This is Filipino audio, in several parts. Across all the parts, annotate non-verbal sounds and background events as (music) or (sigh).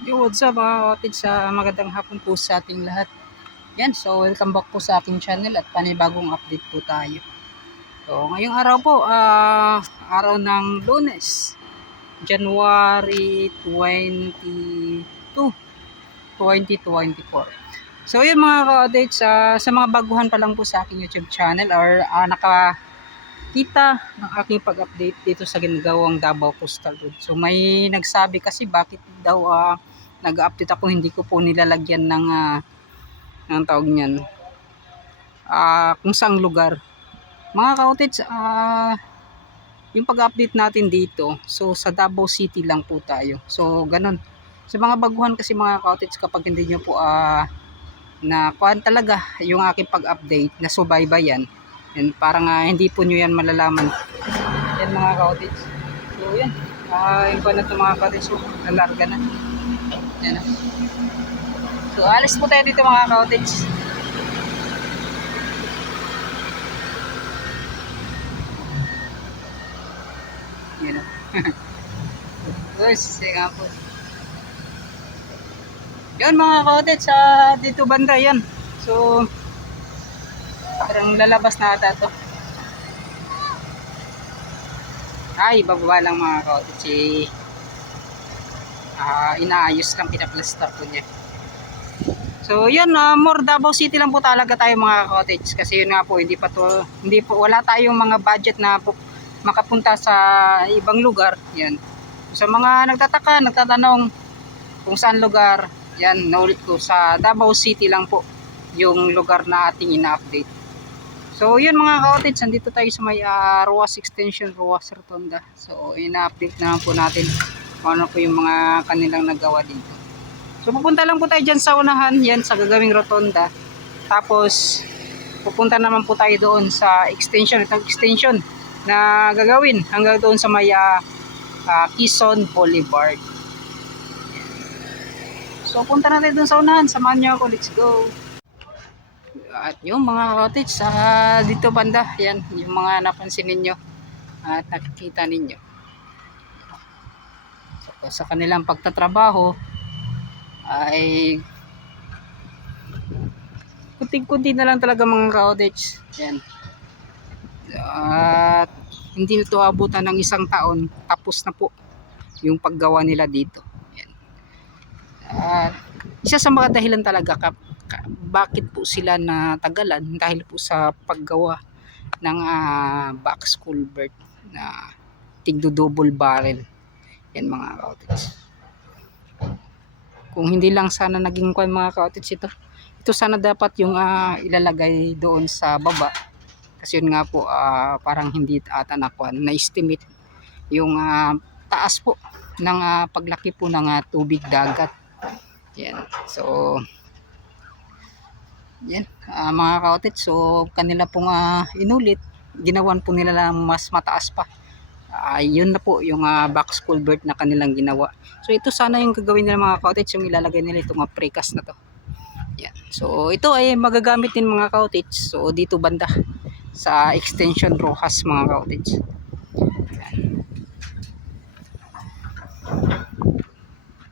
Yo, what's up mga kapatid sa magandang hapon po sa ating lahat. Yan, so welcome back po sa aking channel at panibagong update po tayo. So ngayong araw po, ah araw ng lunes, January 22, 2024. So yun mga kapatid, sa, sa mga baguhan pa lang po sa aking YouTube channel or ah, naka kita ng aking pag-update dito sa ginagawang Davao Coastal Road. So may nagsabi kasi bakit daw ah, nag-update ako hindi ko po nilalagyan ng uh, ng tawag niyan? Ah kung saang lugar. Mga kautits ah yung pag-update natin dito so sa Davao City lang po tayo. So ganun. Sa mga baguhan kasi mga kautits kapag hindi nyo po ah na kuhan talaga yung aking pag-update na subaybayan yan parang ah, hindi po nyo yan malalaman. Yan mga kautits so yan ah yung kuhan na ito mga kautits so nalarga na yan. So, alis po tayo dito mga cottage. Yan. (laughs) Tapos, nga po. Yan mga cottage, sa dito banda yan. So, parang lalabas na ata to. Ay, bababa lang mga cottage. Eh ah, inaayos lang pinaplaster po niya. So yun uh, more Davao City lang po talaga tayo mga cottage kasi yun nga po hindi pa to hindi po wala tayong mga budget na po, makapunta sa ibang lugar. Yan sa mga nagtataka nagtatanong kung saan lugar yan naulit ko sa Davao City lang po yung lugar na ating ina-update. So yun mga cottage, nandito tayo sa may uh, Ruas Extension, Ruas Rotonda. So ina-update na po natin ano po yung mga kanilang nagawa dito. So pupunta lang po tayo dyan sa unahan, yan sa gagawing rotonda. Tapos pupunta naman po tayo doon sa extension, itong extension na gagawin hanggang doon sa may uh, uh, Quezon Boulevard. So punta na tayo doon sa unahan, samahan nyo ako, let's go. At yung mga cottage sa dito banda, yan, yung mga napansin ninyo at nakikita ninyo sa kanilang pagtatrabaho ay kunting-kunti na lang talaga mga cottage yan. At hindi nito abutan ng isang taon tapos na po yung paggawa nila dito. Yan. at isa sa mga dahilan talaga kap, ka, bakit po sila natagalan dahil po sa paggawa ng uh, box culvert na tigdo double barrel yan mga cottage. Kung hindi lang sana naging kwan mga cottage ito. Ito sana dapat yung uh, ilalagay doon sa baba. Kasi yun nga po uh, parang hindi ata na kwan. Na-estimate yung uh, taas po ng uh, paglaki po ng uh, tubig dagat. Yan. So yan uh, mga cottage. So kanila pong uh, inulit. Ginawan po nila mas mataas pa uh, yun na po yung uh, box culvert na kanilang ginawa. So ito sana yung gagawin nila mga cottage yung ilalagay nila itong mga precast na to. Yan. so ito ay magagamit din mga cottage so dito banda sa extension Rojas mga cottage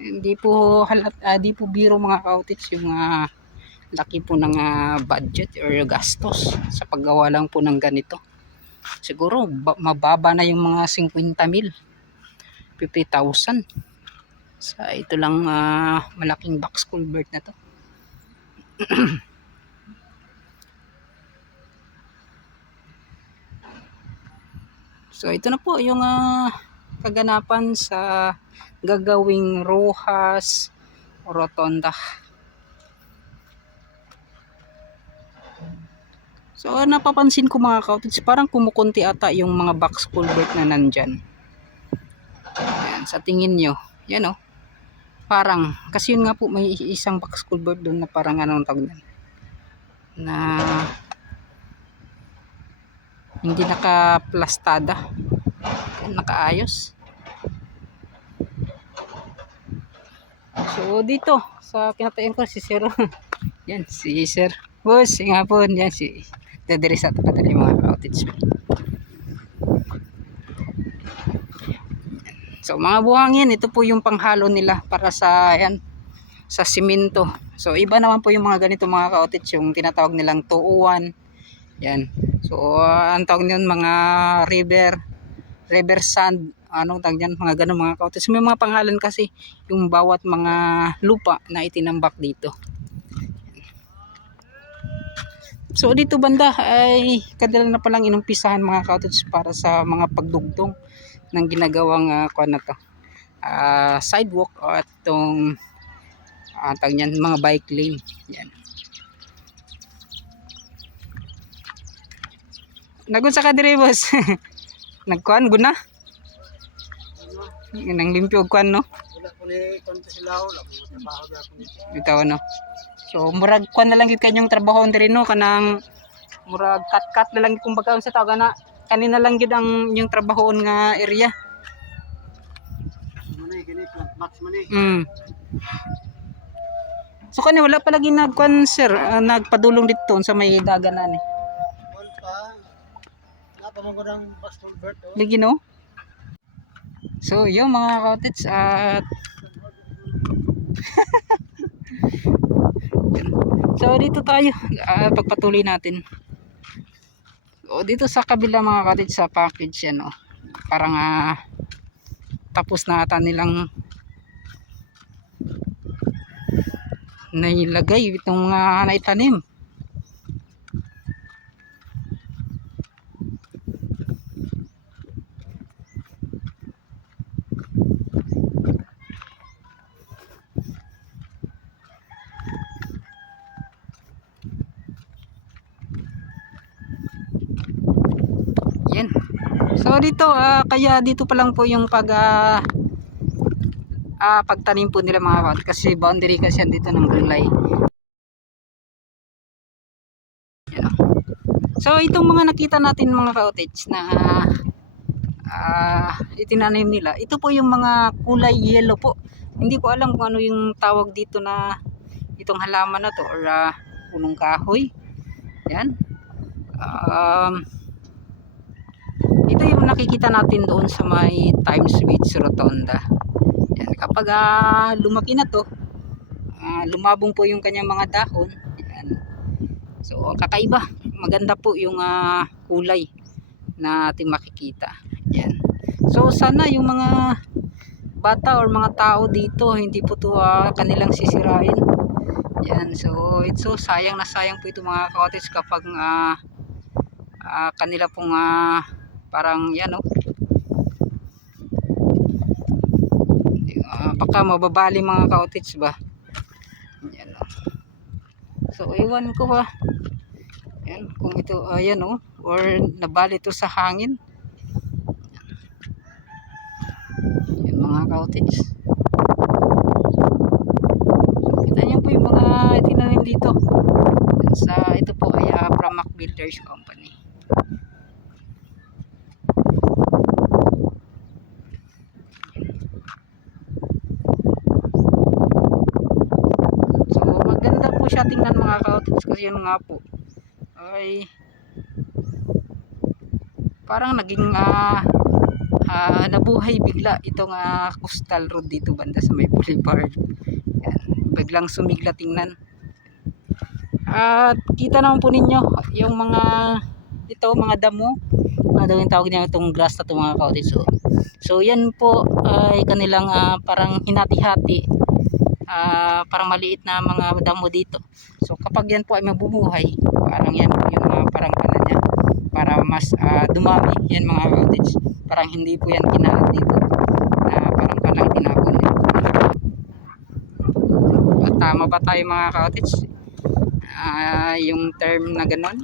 hindi po halat, uh, di po biro mga cottage yung uh, laki po ng uh, budget or gastos sa paggawa lang po ng ganito siguro mababa na yung mga 50 mil 50,000 sa ito lang uh, malaking box culvert na to. (clears throat) So ito na po yung uh, kaganapan sa gagawing Rojas Rotonda So napapansin ko mga cottage, parang kumukunti ata yung mga box culvert na nandyan. Ayan, sa tingin nyo, yan o. Oh, parang, kasi yun nga po may isang box culvert doon na parang anong tawag yan. Na hindi naka-plastada. Nakaayos. So dito, sa kinatayan ko si Sir. (laughs) yan, si Sir. Boss, po, yan si dito sa tapat mga cottage So mga buhangin, ito po yung panghalo nila para sa yan sa simento. So iba naman po yung mga ganito mga ka-outage, yung tinatawag nilang 201. Yan. So ah, ang tawag niyon mga river river sand anong tawag niyan mga ganun mga ka-outage. May mga pangalan kasi yung bawat mga lupa na itinambak dito. So dito banda ay kadala na palang inumpisahan mga ka-outage para sa mga pagdugtong ng ginagawang uh, kuan na to. Ah, sidewalk at itong uh, tawag niyan, mga bike lane. Yan. Nagunsa ka dire boss. (laughs) Nagkuan guna. Nang limpyo kuan no. Wala ko ni konto sila wala ko trabaho ako. Bitaw no. So murag kuan na lang gid kanyang trabaho dire no kanang murag cut-cut na lang kung baga sa tawag na kanina lang gid ang yung trabahoon nga area. Ni gani plant max man ni. Mm. So kani wala pa lagi nagkuan sir, ah, nagpadulong dito sa may daganan eh. Wal pa. Napamang ko ng bus convert oh. Lagi no? So yun mga kautits at (laughs) So dito tayo ah, pagpatuloy natin. O dito sa kabila mga kautits sa package yan oh. Parang ah, tapos na ata nilang nailagay itong mga naitanim. Yan. So dito ah, kaya dito pa lang po yung pag ah, ah, pagtanim po nila mga kaut kasi boundary kasi dito ng gulay. Yan o. So itong mga nakita natin mga cottage na ah, itinanim nila, ito po yung mga kulay yellow po. Hindi ko alam kung ano yung tawag dito na itong halaman na to or ah, punong kahoy. Yan. Um, ito yung nakikita natin doon sa may Times Beach Rotonda. Yan, kapag ah, lumaki na to, ah, lumabong po yung kanyang mga dahon. Yan. So, kakaiba. Maganda po yung ah, kulay na ating makikita. Yan. So, sana yung mga bata or mga tao dito, hindi po to ah, kanilang sisirain. Yan. So, it's so sayang na sayang po ito mga cottage kapag ah, ah, kanila pong ah, parang yan oh. Ah, baka mababali mga cottage ba? Yan oh. so iwan ko ba yan kung ito ayan oh. Or nabali ito sa hangin. Yan mga cottage so kita niyo po yung mga tinanim dito. Sa ito po ay uh, Pramac Builders Company So maganda po siya tingnan mga cottage kasi yun nga po ay parang naging ah, ah, nabuhay bigla itong ah, coastal road dito banda sa may boulevard. Yan, biglang sumigla tingnan. At kita naman po ninyo yung mga ito mga damo ano daw yung tawag niya itong grass na ito mga cottage. So, so yan po ay kanilang ah, parang hinati-hati ah, parang maliit na mga damo dito. So kapag yan po ay mabubuhay, parang yan yung mga parang ano niya, para mas ah, dumami yan mga cottage. Parang hindi po yan kinalat dito na parang palang tinapon tama ba tayo mga cottage? Ah, yung term na ganon?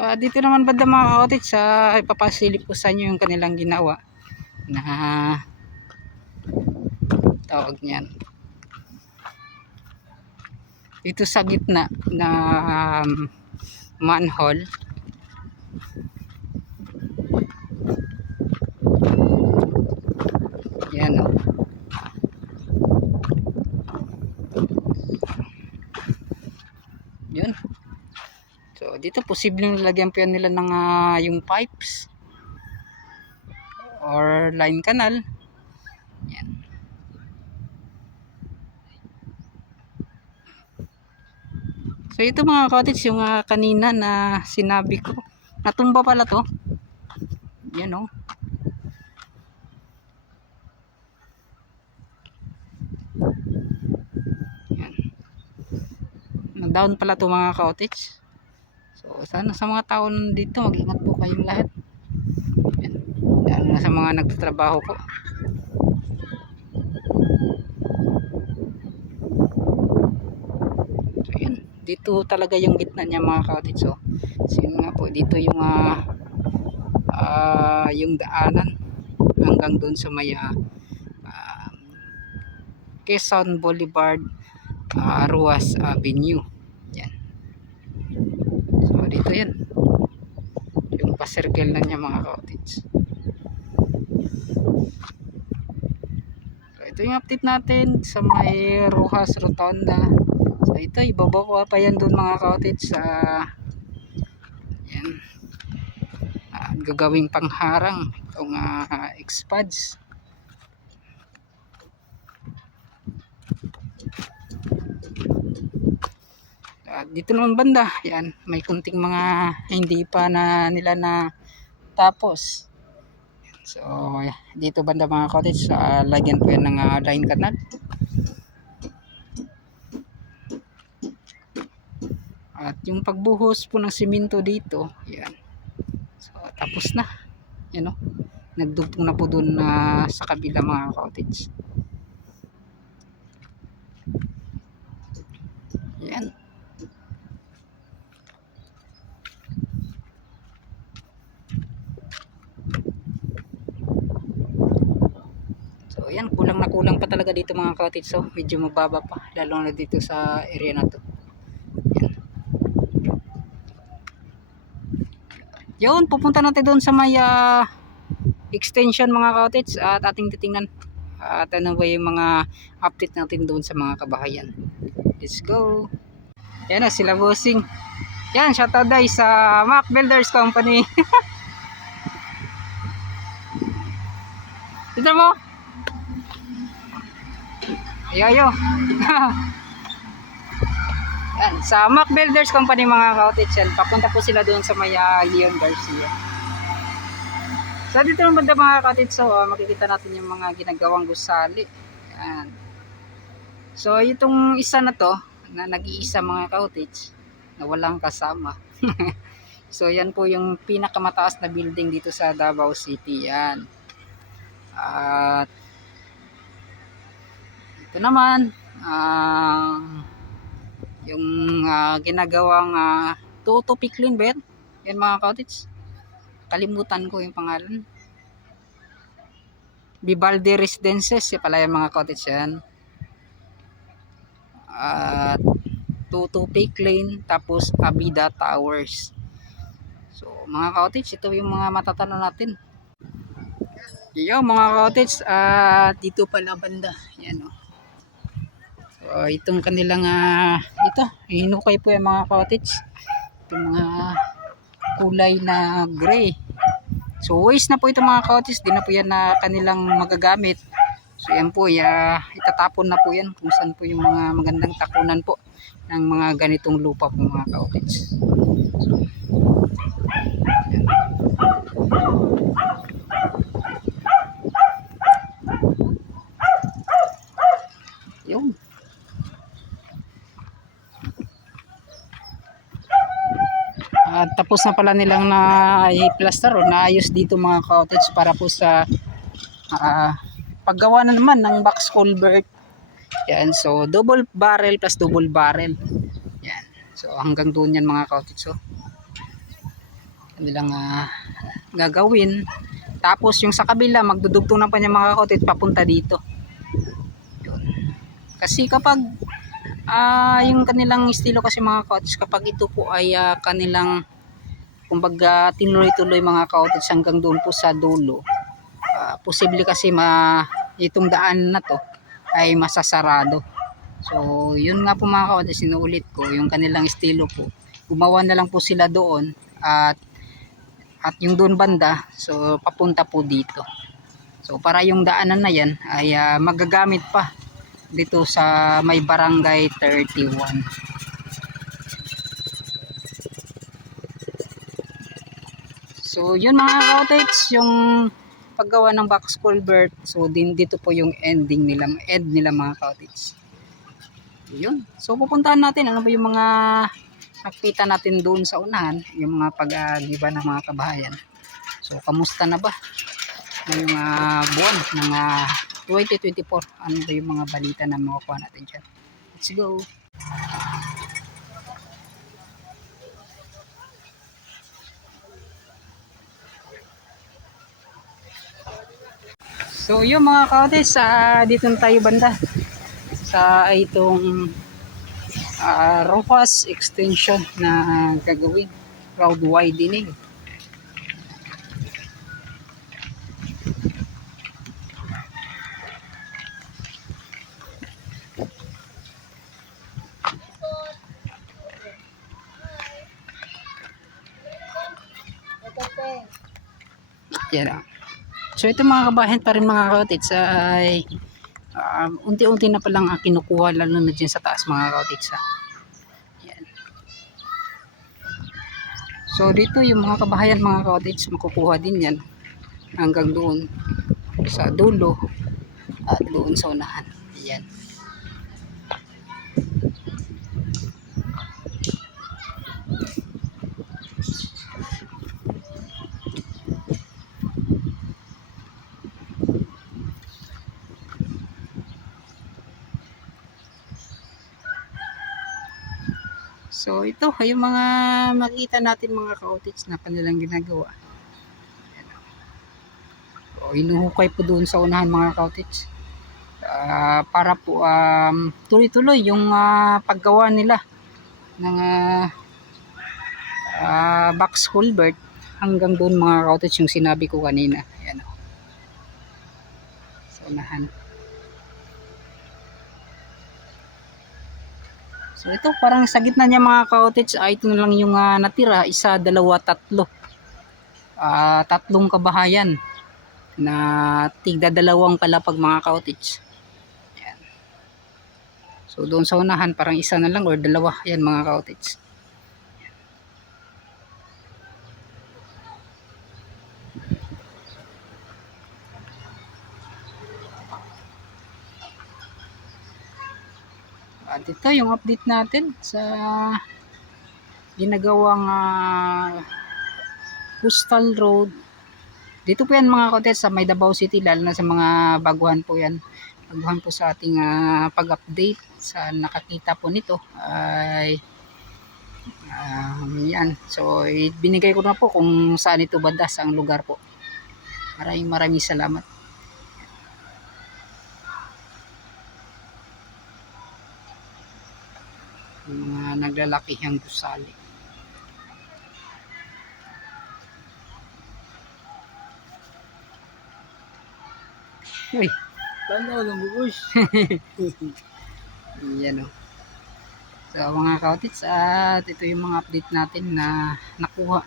Ah, dito naman banda mga cottage sa ipapasilip ko sa inyo yung kanilang ginawa na tawag niyan. Dito sa gitna na um, manhole Yan o. Yun. So, dito posibleng lalagyan pa nila ng ah, yung pipes or line canal. Yan. So, ito mga cottage, yung ah, kanina na sinabi ko. Natumba pala to. Yan o. Yan. Na-down pala to mga cottage. So, sana sa mga tao dito, mag-ingat po kayong lahat. Yan. Lalo na sa mga nagtatrabaho po. So, yan. Dito talaga yung gitna niya mga cottage. So, sino nga po, dito yung ah ah, yung daanan hanggang doon sa may ah, um, Quezon Boulevard ah, Ruas Avenue. Yan. So dito yan. Yung pa-circle na niya mga cottage. So ito yung update natin sa may Rojas Rotonda. So ito ibababa pa yan doon mga cottage sa yan. Ah, gagawing pangharang itong uh, expads. Dito naman banda, yan, may kunting mga hindi pa na nila na tapos. So, dito banda mga cottage, uh, lagyan po yan ng ah, line canal. At yung pagbuhos po ng simento dito, yan. So, tapos na. Yan o. Nagdugtong na po dun na sa kabila mga cottage. Yan. So ayan, kulang pa talaga dito mga cottage. So medyo mababa pa, lalo na dito sa area na to. Yan. Yun, pupunta natin doon sa may ah, extension mga cottage at ating titingnan at ano ba yung mga update natin doon sa mga kabahayan. Let's go! Yan na sila bossing. Yan, shoutout guys sa Mac Builders Company. (laughs) Dito mo? Ayo, Yan, sa Mac Builders Company mga cottage yan. Papunta po sila doon sa may ah, Leon Garcia. So dito naman banda mga cottage so ah, makikita natin yung mga ginagawang gusali. Yan. So itong isa na to na nag-iisa mga cottage na walang kasama. (laughs) so yan po yung pinakamataas na building dito sa Davao City. Yan. At ito naman ang yung ah, ginagawang uh, Toto Pickling ba yan? Yan mga cottage. Kalimutan ko yung pangalan. Vivaldi Residences, yung pala yung mga cottage yan. At Toto Pickling, tapos Abida Towers. So, mga cottage, ito yung mga matatanong natin. Yo, mga cottage, ah dito pala banda. Yan o. So, itong kanilang, ah ito, hinukay po yung mga cottage. Itong mga kulay na gray. So, waste na po itong mga cottage. Di na po yan na kanilang magagamit. So, yan po, ya, itatapon na po yan kung saan po yung mga magandang takunan po ng mga ganitong lupa po mga cottage. So, yan. Yun. At tapos na pala nilang na i-plaster o naayos dito mga cottage para po sa ah, paggawa na naman ng box culvert. Yan, so double barrel plus double barrel. Yan. So hanggang doon yan mga cottage. So, kanilang ah, gagawin. Tapos yung sa kabila, magdudugtong na pa niya mga cottage papunta dito. Yun. Kasi kapag ah yung kanilang estilo kasi mga cottage, kapag ito po ay ah, kanilang kumbaga tinuloy-tuloy mga cottage hanggang doon po sa dulo, ah, posible kasi ma itong daan na to ay masasarado. So, yun nga po mga cottage, sinuulit ko, yung kanilang estilo po. Gumawa na lang po sila doon at at yung doon banda, so papunta po dito. So, para yung daanan na yan ay ah, magagamit pa dito sa may barangay 31. So, yun mga cottage, yung paggawa ng box culvert. So, din dito po yung ending nila, end nila mga cottage. Yun. So, pupuntahan natin ano ba yung mga nakita natin doon sa unahan, yung mga pag-agiba ng mga kabahayan. So, kamusta na ba? Yung ah, buwan ng ah, 2024. Ano ba yung mga balita na makukuha natin dyan? Let's go! So yun mga kaotes, sa dito na tayo banda sa itong ah, Rojas extension na gagawin road widening. Yan lang. So ito mga kabahan pa rin mga kaotits ay um, unti-unti na palang ang kinukuha lalo na dyan sa taas mga kaotits ha. Yan. So dito yung mga kabahayan mga kaotits makukuha din yan hanggang doon sa dulo at doon sa unahan. Yan. So ito yung mga makita natin mga ka-outage na kanilang ginagawa. So inuhukay po doon sa unahan mga ka-outage. Ah, para po um, tuloy-tuloy yung ah, paggawa nila ng ah, ah, box culvert hanggang doon mga ka-outage yung sinabi ko kanina. Ayan. o. Sa unahan. So ito parang sa gitna niya mga cottage ay ito na lang yung ah, natira, isa, dalawa, tatlo. Ah, tatlong kabahayan na tigda dalawang kalapag mga cottage. Yan. So doon sa unahan parang isa na lang or dalawa yan mga cottage. Ito yung update natin sa ginagawang ah, coastal road. Dito po yan mga kotes sa May City lalo na sa mga baguhan po yan. Baguhan po sa ating ah, pag-update sa nakakita po nito ay ah, yan. So binigay ko na po kung saan ito banda sa lugar po. Maraming maraming salamat. Yung mga naglalakihang gusali. Uy, Tanaw ng bubush. yan o. So mga kautits, at ito yung mga update natin na nakuha.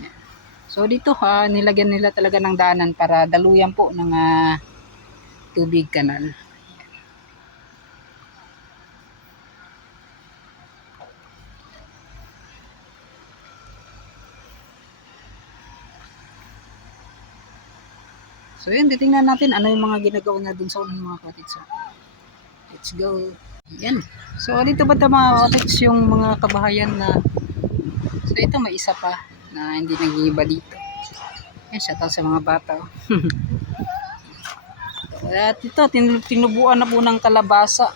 Yan. So dito ha, nilagyan nila talaga ng daanan para daluyan po ng ah, tubig kanal. So yun, titingnan natin ano yung mga ginagawa na dun sa unang mga cottage. So, let's go. Yan. So dito ba ito mga cottage yung mga kabahayan na So ito may isa pa na hindi nag-iiba dito. Yan, shout out sa mga bata. oh. (laughs) At ito, tin- tinubuan na po ng kalabasa.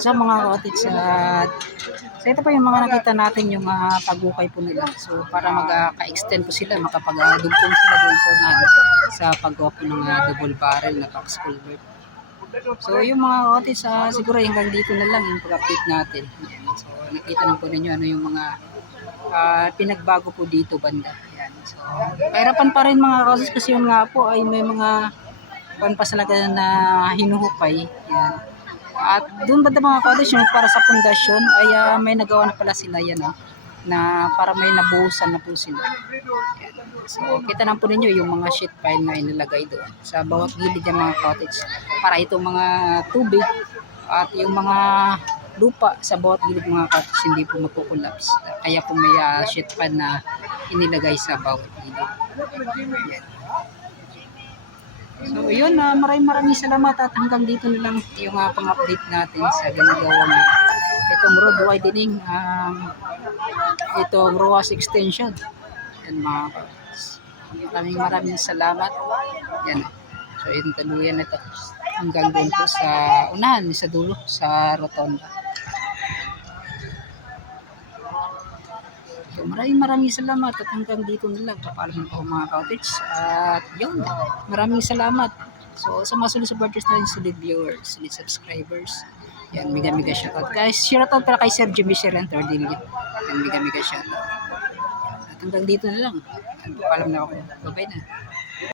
So up mga cottage at so ito pa yung mga nakita natin yung uh, pagukay po nila. So para mag-extend po sila, makapag-dugtong sila doon sa, na, sa paggawa ng ah, double barrel na box culvert. So yung mga cottage, ah, siguro hanggang dito na lang yung pag-update natin. So nakita na po ninyo ano yung mga ah, pinagbago po dito banda. Yan. So kahirapan pa rin mga cottage kasi yun nga po ay may mga panpasalaga na hinuhukay. Yan. At doon ba mga cottage yung para sa pundasyon ay ah, may nagawa na pala sila yan oh, na para may nabuhusan na po sila. So kita na po ninyo yung mga sheet pile na inilagay doon sa bawat gilid ng mga cottage para itong mga tubig at yung mga lupa sa bawat gilid mga cottage hindi po magkukulaps. Kaya po may ah, sheet pile na inilagay sa bawat gilid. Yan. So yun, uh, maraming maraming salamat at hanggang dito na lang yung uh, pang-update natin sa ginagawa na itong road widening, um, itong ROAS extension. Yan mga kapatid. Maraming maraming salamat. Yan. So yun, tuluyan ito. Hanggang doon po sa unahan, sa dulo, sa rotonda. So, maraming maraming salamat at hanggang dito na lang. Papaalam ko mga cottage. At yun, maraming salamat. So, sa mga solid supporters natin, solid viewers, solid subscribers. Yan, mega mega shoutout. Guys, shoutout pala kay Sir Jimmy Sheran Tordillo. Yan, mega mega shoutout. At hanggang dito na lang. At na ako. Bye-bye na.